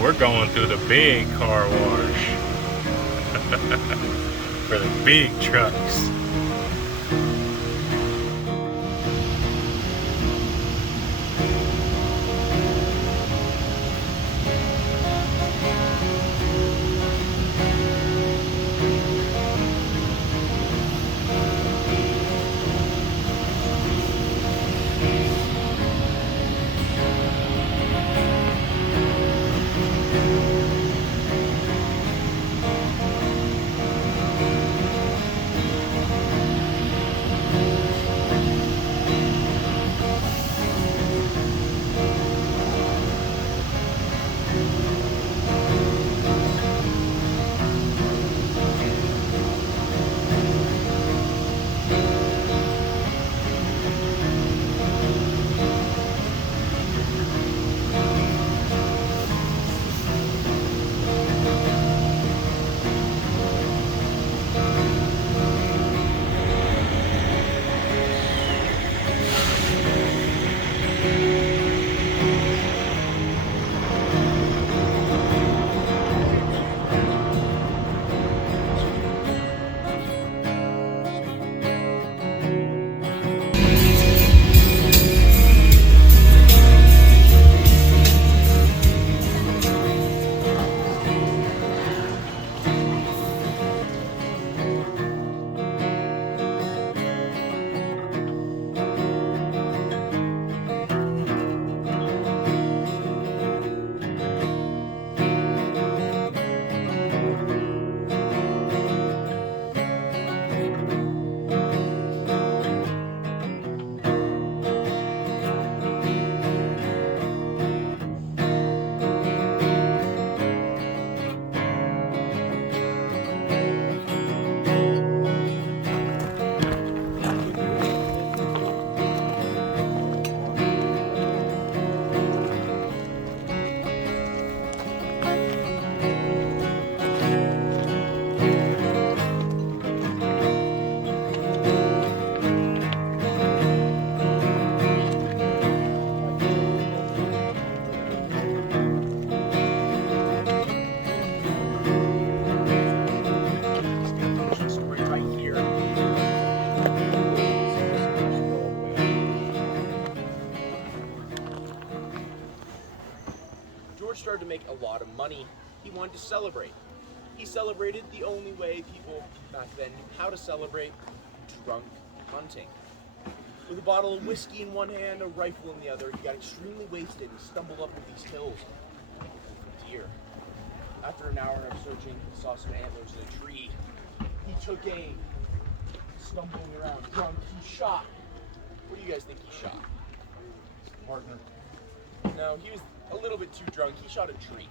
We're going through the big car wash for the big trucks. George started to make a lot of money. He wanted to celebrate. He celebrated the only way people back then knew how to celebrate: drunk hunting. With a bottle of whiskey in one hand, a rifle in the other, he got extremely wasted and stumbled up these hills looking for deer. After an hour of searching, he saw some antlers in a tree. He took aim, stumbling around drunk. He shot. What do you guys think he shot? Partner. No, he was a little bit too drunk. He shot a tree.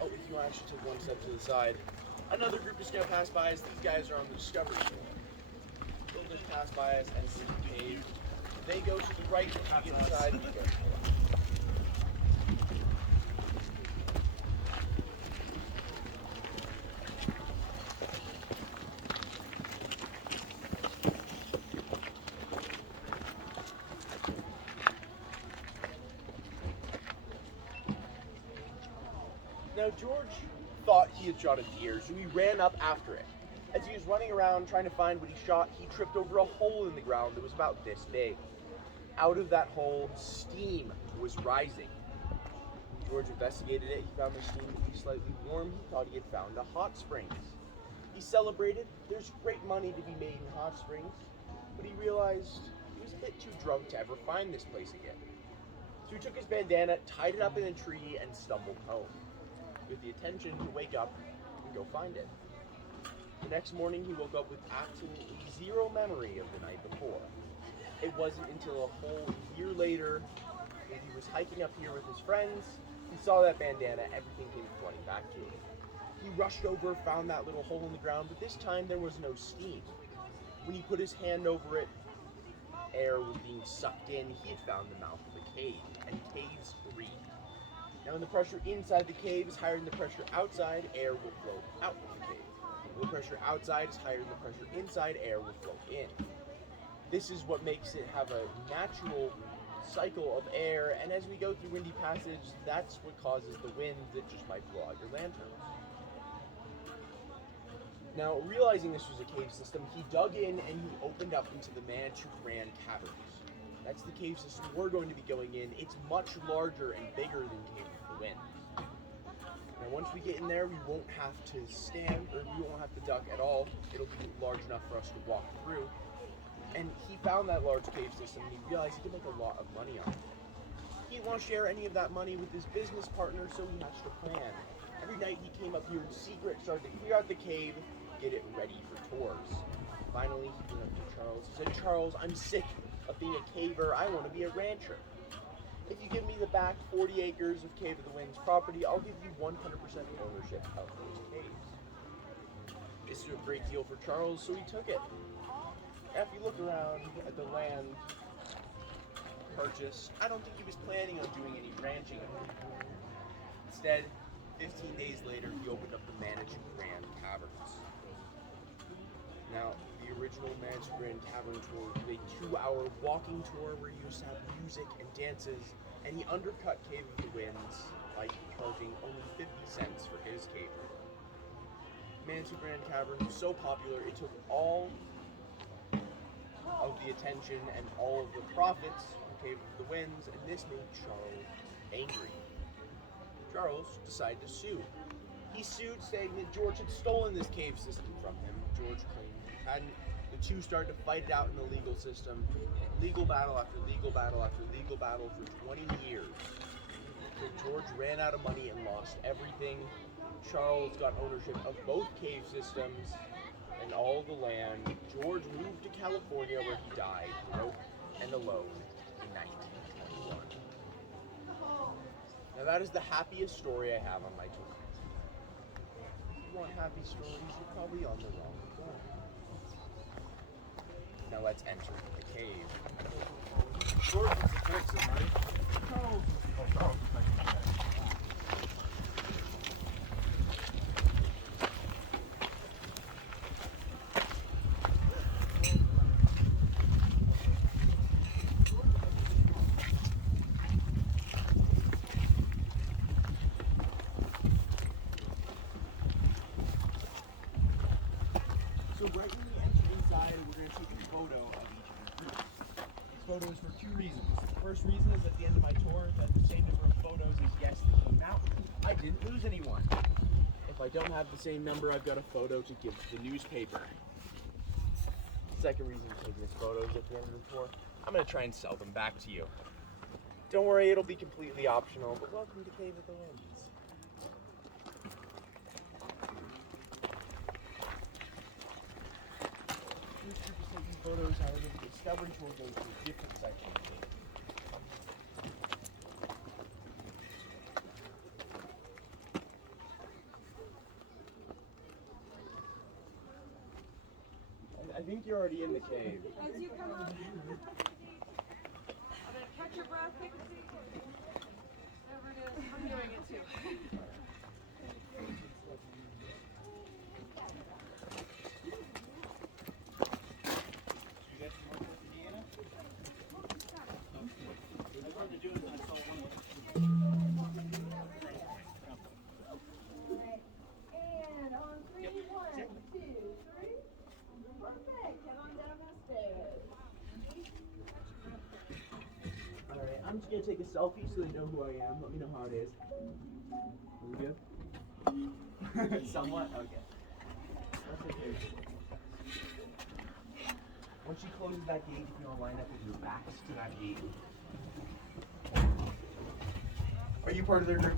Oh, if you want to actually take one step to the side. Another group is going to pass by as these guys are on the discovery tour. They'll just pass by us and see the cave. They go to the right to the inside. We go to the left. Now, George thought he had shot a deer, so he ran up after it. As he was running around trying to find what he shot, he tripped over a hole in the ground that was about this big. Out of that hole, steam was rising. George investigated it. He found the steam to be slightly warm. He thought he had found a hot springs. He celebrated. There's great money to be made in hot springs, but he realized he was a bit too drunk to ever find this place again. So he took his bandana, tied it up in a tree, and stumbled home, with the intention to wake up and go find it. The next morning, he woke up with absolutely zero memory of the night before. It wasn't until a whole year later, when he was hiking up here with his friends, he saw that bandana, everything came flooding back to him. He rushed over, found that little hole in the ground, but this time there was no steam. When he put his hand over it, air was being sucked in. He had found the mouth of a cave, and caves breathe. Now, when the pressure inside the cave is higher than the pressure outside, air will flow out of the cave. When the pressure outside is higher than the pressure inside, air will flow in. This is what makes it have a natural cycle of air, and as we go through Windy Passage, that's what causes the wind that just might blow out your lanterns. Now, realizing this was a cave system, he dug in and he opened up into the Manitou Grand Caverns. That's the cave system we're going to be going in. It's much larger and bigger than Cave of the Winds. Now, once we get in there, we won't have to stand, or we won't have to duck at all. It'll be large enough for us to walk through. And he found that large cave system, and he realized he could make a lot of money on it. He didn't want to share any of that money with his business partner, so he hatched a plan. Every night he came up here in secret, started to clear out the cave, get it ready for tours. Finally, he came up to Charles. He said, "Charles, I'm sick of being a caver. I want to be a rancher. If you give me the back 40 acres of Cave of the Winds property, I'll give you 100% ownership of those caves." This is a great deal for Charles, so he took it. If you look around at the land purchased, I don't think he was planning on doing any ranching. Instead, 15 days later, he opened up the Manitou Grand Caverns. Now, the original Manitou Grand Cavern tour was a 2-hour walking tour where you used to have music and dances, and he undercut Cave of the Winds by charging only 50 cents for his cave room. Manitou Grand Cavern was so popular, it took all of the attention and all of the profits from Cave of the Winds, and this made Charles angry. Charles decided to sue. He sued, saying that George had stolen this cave system from him. George claimed he hadn't. The two started to fight it out in the legal system. Legal battle after legal battle after legal battle for 20 years. So George ran out of money and lost everything. Charles got ownership of both cave systems and all the land. George moved to California where he died, broke and alone, in 1921. Now that is the happiest story I have on my tour. If you want happy stories, you're probably on the wrong one. Now let's enter the cave. George was the fixer, right? Charles was the fixer. So right when we enter inside, we're going to take a photo of each of the groups. This photo is for 2 reasons. The first reason is at the end of my tour, that the same number of photos as guests that came out. I didn't lose anyone. If I don't have the same number, I've got a photo to give to the newspaper. Second reason for taking these photos at the end of the tour, I'm going to try and sell them back to you. Don't worry, it'll be completely optional, but welcome to Cave of the Winds. This group is taking photos, however, the Discovery Tour goes to a different section of the cave. I think you're already in the cave. As you come up, catch your breath, take a seat. Whatever it is, I'm doing it too. And on 3, 1, 2, 3. Perfect. Come on down the stairs. Alright, I'm just gonna take a selfie so they know who I am. Let me know how it is. Is it good? Somewhat? Okay. That's okay. Once she closes that gate, if you want to line up with your backs to that gate. Are you part of their group?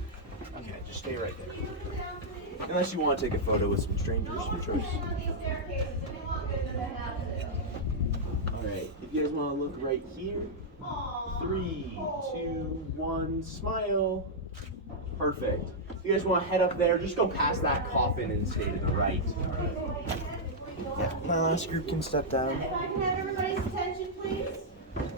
Okay, just stay right there. Unless you want to take a photo with some strangers, your choice. Alright, if you guys want to look right here. 3, 2, 1, smile. Perfect. If you guys want to head up there, just go past that coffin and stay to the right. Yeah, my last group can step down. If I can have everybody's attention, please.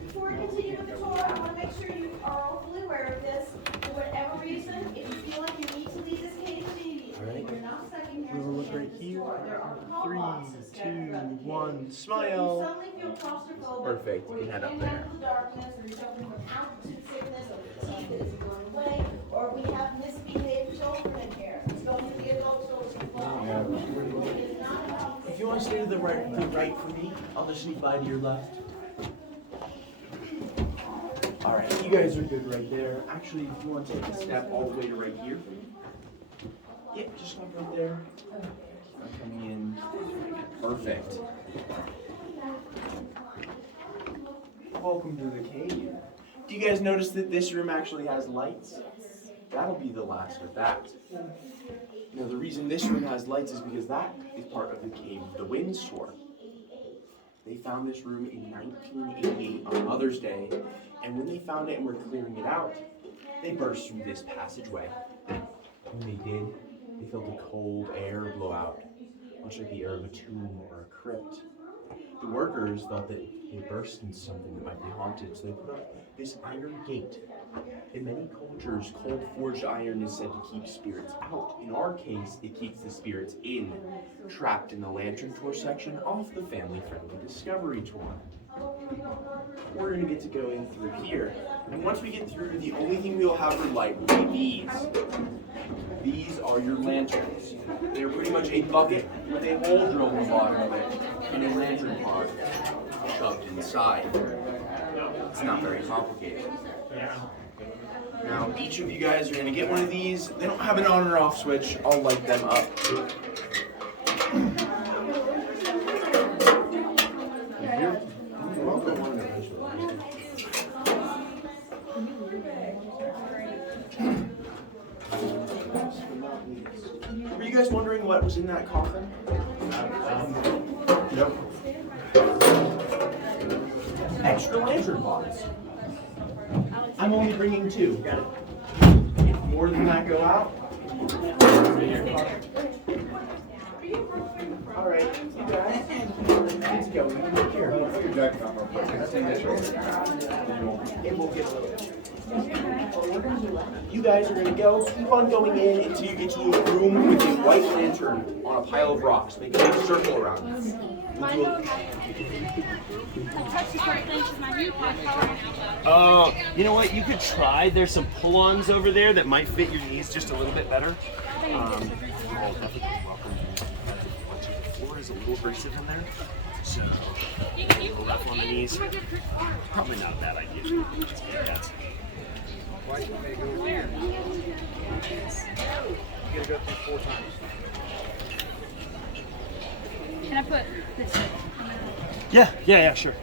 Before we continue with the tour, I want to make sure you are all fully aware of this. For whatever reason, if you feel like you need to leave this cave immediately, Alright. you're not stuck in here. You want to look right here? tour. There are call 3, boxes 2, throughout the cave. 1, So if you smile. suddenly feel claustrophobic, Perfect. or You you can head can't up there. handle the darkness, or you're suffering from altitude sickness, or fatigue that isn't going away, or we have misbehaved children in here. Let's go into the adult children as well. It is not about If you want to stay to the right for me, I'll just sneak by to your left. All right, you guys are good right there. Actually, if you want to take a step all the way to right here. Yeah, just stop right there. I'm coming in. Perfect. Welcome to the cave. Do you guys notice that this room actually has lights? That'll be the last of that. Now, the reason this room has lights is because that is part of the Cave of the Winds tour. They found this room in 1988 on Mother's Day, and when they found it and were clearing it out, they burst through this passageway. When they did, they felt a cold air blow out, much like the air of a tomb or a crypt. The workers thought that they burst into something that might be haunted, so they put up this iron gate. In many cultures, cold forged iron is said to keep spirits out. In our case, it keeps the spirits in, trapped in the Lantern Tour section off the family-friendly Discovery Tour. We're going to get to go in through here, and once we get through, the only thing we'll have for light will be these. These are your lanterns. They're pretty much a bucket with a hole drilled in the bottom of it, and a lantern pod shoved inside. It's not very complicated. Now, each of you guys are going to get one of these. They don't have an on or off switch. I'll light them up. Were you guys wondering what was in that coffin? Yep. Extra lantern pods. I'm only bringing 2. If more than that go out, all right, you guys, good to go. We can look here. Put your jacket on real quick. It will get a little. You guys are going to go, keep on going in until you get to a room with a white lantern on a pile of rocks. Make a big circle around it. You know what? You could try. There's some pull-ons over there that might fit your knees just a little bit better. You're all definitely welcome. The floor is a little abrasive in there, so a little rough on the knees. Probably not a bad idea. That's Why you may go here? You gotta go through 4 times. Can I put this? yeah, sure.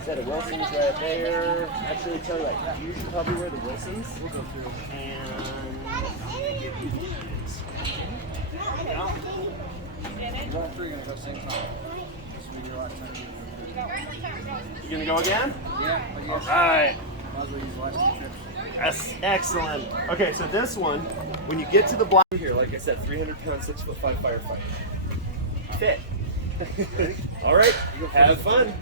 Is that a Wilson's right there? Actually, tell you what, you should probably wear the Wilsons. We'll go through. And You all 3 are gonna go same time. This will be your last time. You gonna go again? Yeah, but you All right. might as well use the last 2 trips. That's excellent. Okay, so this one, when you get to the block here, like I said, 300-pound, 6'5" firefighter. Fit. All right, have fun.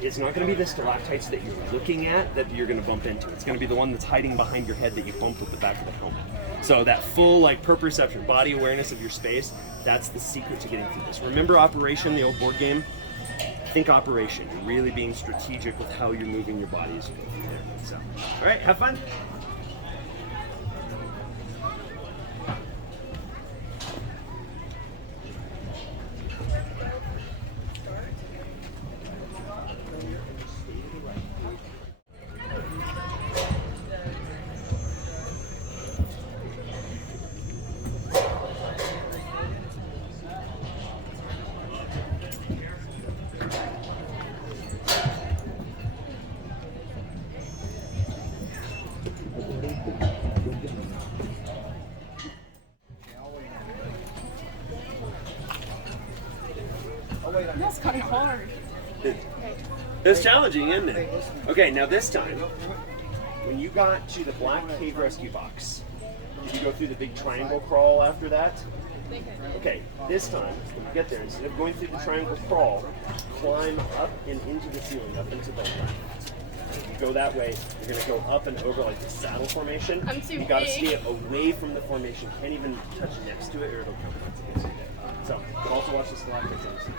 It's not going to be the stalactites that you're looking at that you're going to bump into. It's going to be the one that's hiding behind your head that you bumped with the back of the helmet. So that full like proprioception, body awareness of your space, that's the secret to getting through this. Remember Operation, the old board game? Think Operation. You're really being strategic with how you're moving your body as you go through there. So, all right, have fun. That's kind of hard. It's challenging, isn't it? Okay, now this time, when you got to the black cave rescue box, did you go through the big triangle crawl after that? Okay, this time, when you get there, instead of going through the triangle crawl, climb up and into the ceiling, up into the left. you go that way, you're gonna go up and over like the saddle formation. I'm too You gotta big. stay away from the formation. Can't even touch next to it or it'll come against you. So also watch the stalactites in the sea.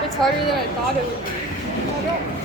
It's harder than I thought it would be. I don't.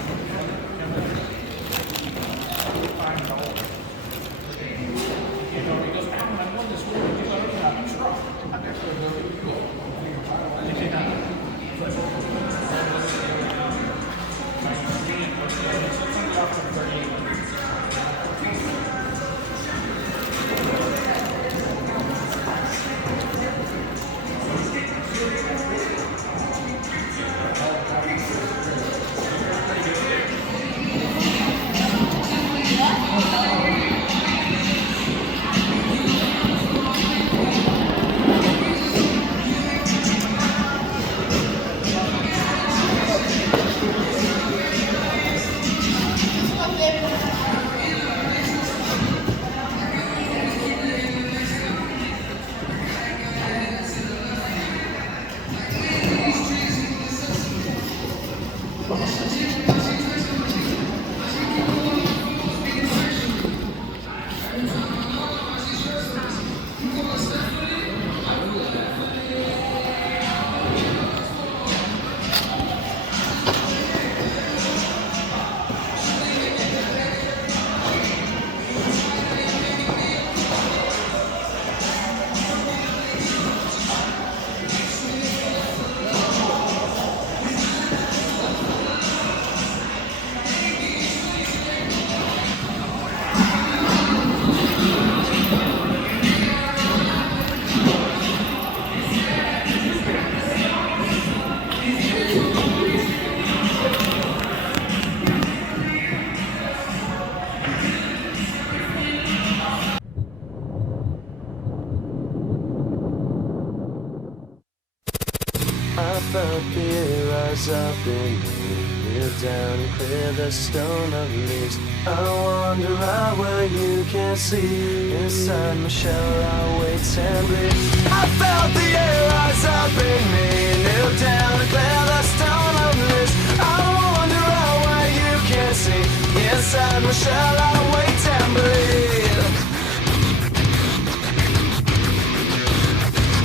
I felt the air rise up in me, kneel down and clear the stone of leaves. I wander out where you can't see, inside my shell I wait and bleed. I felt the air rise up in me, kneel down and clear the stone of leaves. I wander out where you can't see, inside my shell I wait and bleed.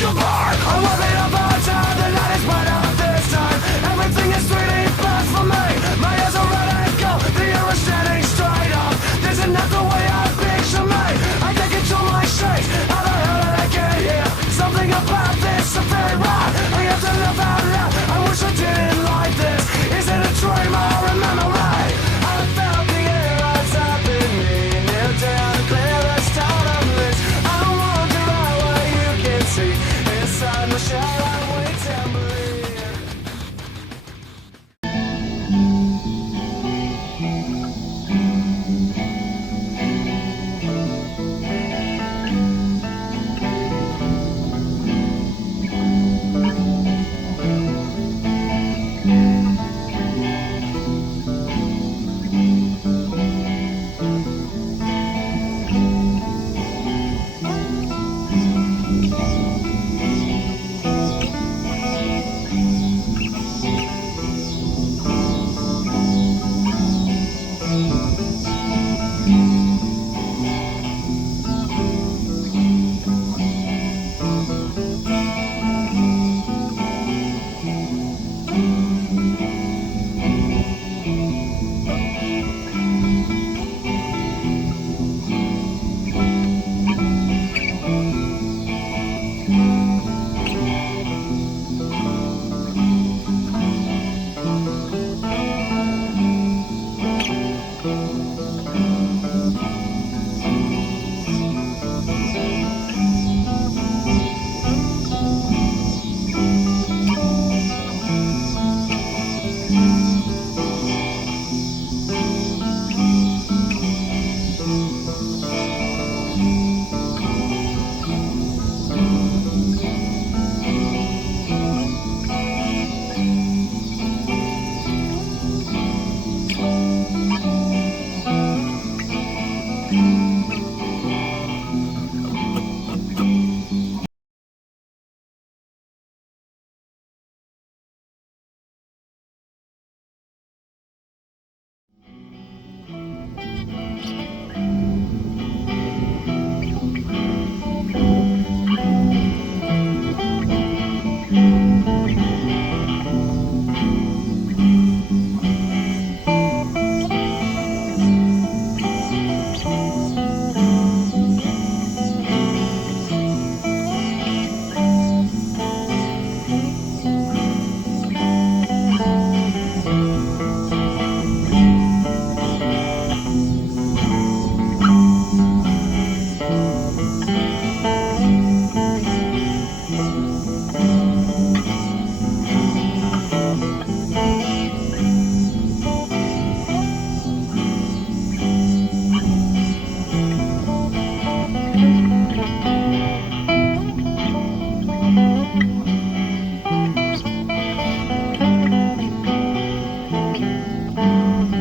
Goodbye, I'm working up all time, the night is bright out this time. Everything is 3D fast for me. My ears are red and gold, the air is standing straight up. This is not the way I picture me. I can't control my shakes, how the hell did I get here? Something about this is very right. I have to live out loud, I wish I didn't like this. Is it a dream or a memory? I felt the air rise up in Thank